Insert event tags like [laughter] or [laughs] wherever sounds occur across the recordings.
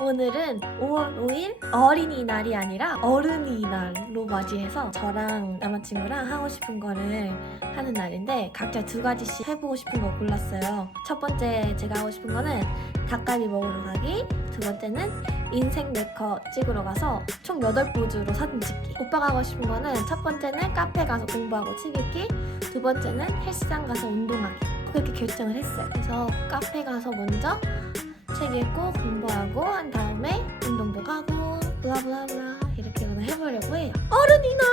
오늘은 5월 5일 어린이날이 아니라 어른이날로 맞이해서 저랑 남자친구랑 하고 싶은 거를 하는 날인데 각자 두 가지씩 해보고 싶은 거 골랐어요. 첫 번째 제가 하고 싶은 거는 닭갈비 먹으러 가기, 두 번째는 인생 네컷 찍으러 가서 총 8포즈로 사진 찍기. 오빠가 하고 싶은 거는 첫 번째는 카페 가서 공부하고 책 읽기, 두 번째는 헬스장 가서 운동하기. 그렇게 결정을 했어요. 그래서 카페 가서 먼저 책 읽고 공부하고 한 다음에 운동도 가고 블라블라블라 이렇게 오늘 해보려고 해요. 어른이 날!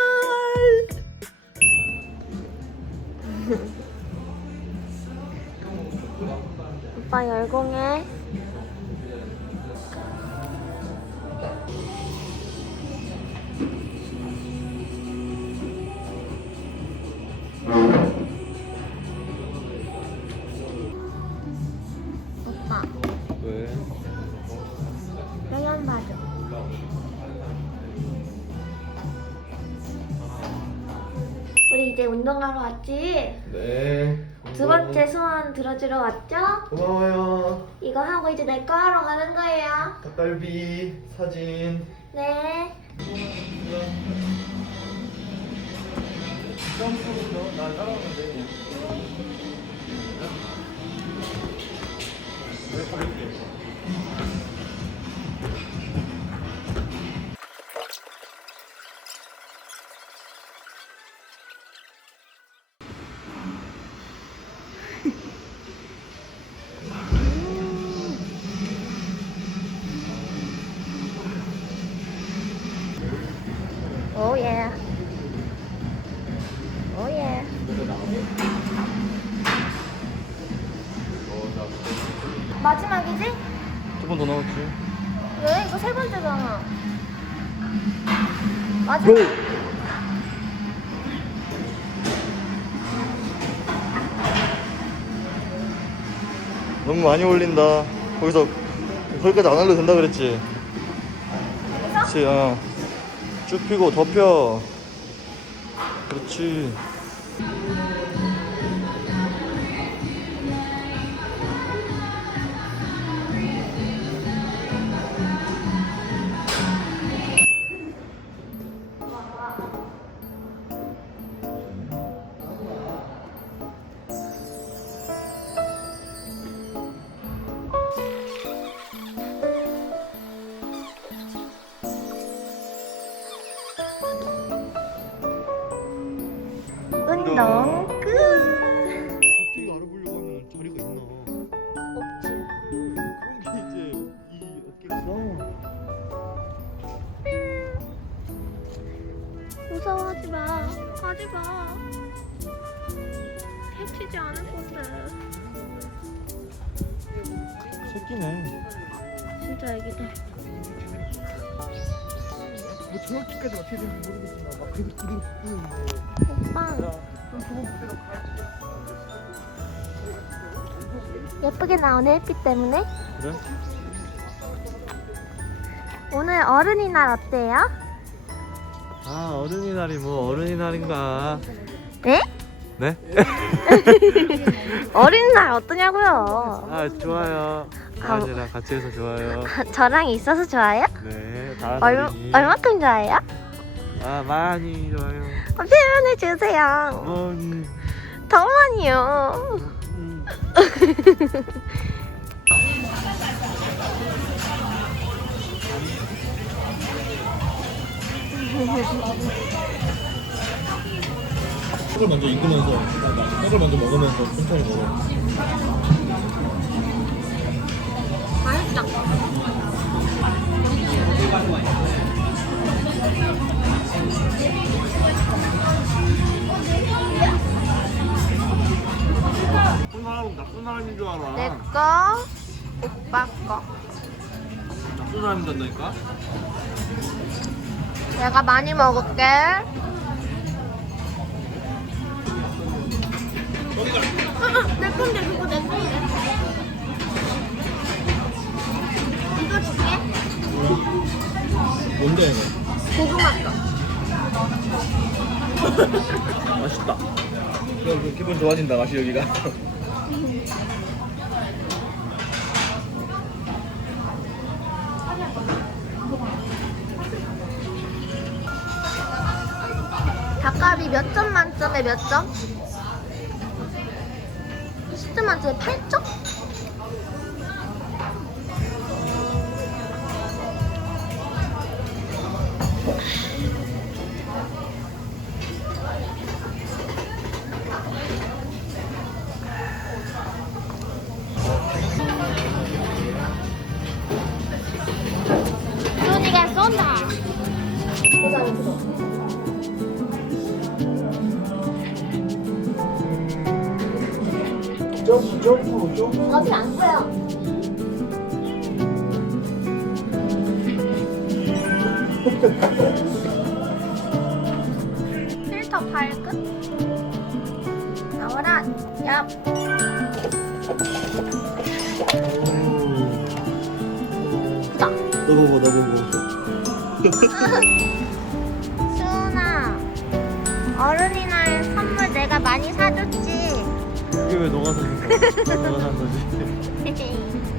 [laughs] 오빠 열공해. 이제 운동하러 왔지? 네. 두 번째 소원 들어주러 왔죠? 고마워요. 이거 하고 이제 내 거 하러 가는 거예요. 닭갈비 사진. 네. 나 따라오면 돼. 오예. 오예. 마지막이지? 두 번 더 나왔지. 왜? 이거 세 번째잖아. 마지막. 너무 많이 올린다. 거기서 거기까지 안 올려도 된다 그랬지. 그렇지. 어. 쭉더 펴. 그렇지. 끝. 갑자기 알아보려고 하면 자리가 있나? 없지. 그런 게 이제 이 어깨가 무서워하지 마. 하지 마. 해치지 않을 건데. 새끼네. 진짜 애기들. 뭐 정확히까지 어떻게 되는지 모르겠지만 막 그래도 그대로 바 예쁘게 나오네 햇빛 때문에. 그래? 오늘 어른이날 어때요? 아 어른이날이 뭐 어른이날인가? 네? 네? [laughs] 어린이날 어떠냐고요? 아 좋아요. 아, 아니랑 같이 해서 좋아요. 저랑 있어서 좋아요? 네. 다 얼, 얼마큼 좋아해요? 아 많이 좋아요. 어, 표현해 주세요. 많이. 더 많이요. 음. 떡을 먼저 익으면서 떡을 먼저 먹으면서 천천히 먹어. 맛있다. 거, 오빠 거. 사람인 줄 안다니까? 내가 많이 먹을게. 내 건데 그거 내 건데. 이거 줄게. 뭔데? 고구마 거. [laughs] 맛있다. 그 기분 좋아진다 맛이 여기가. 정답이 몇 점 만점에 몇 점? 10점 만점에 8점? 소니가 쏜다. 점프 점프 점프 어디 안 보여. [laughs] 필터 발끝? 나와라. 야. 나. 너 보고 너 보고 수은아. 어른이날 왜 거야? 너가 산 거지 [laughs]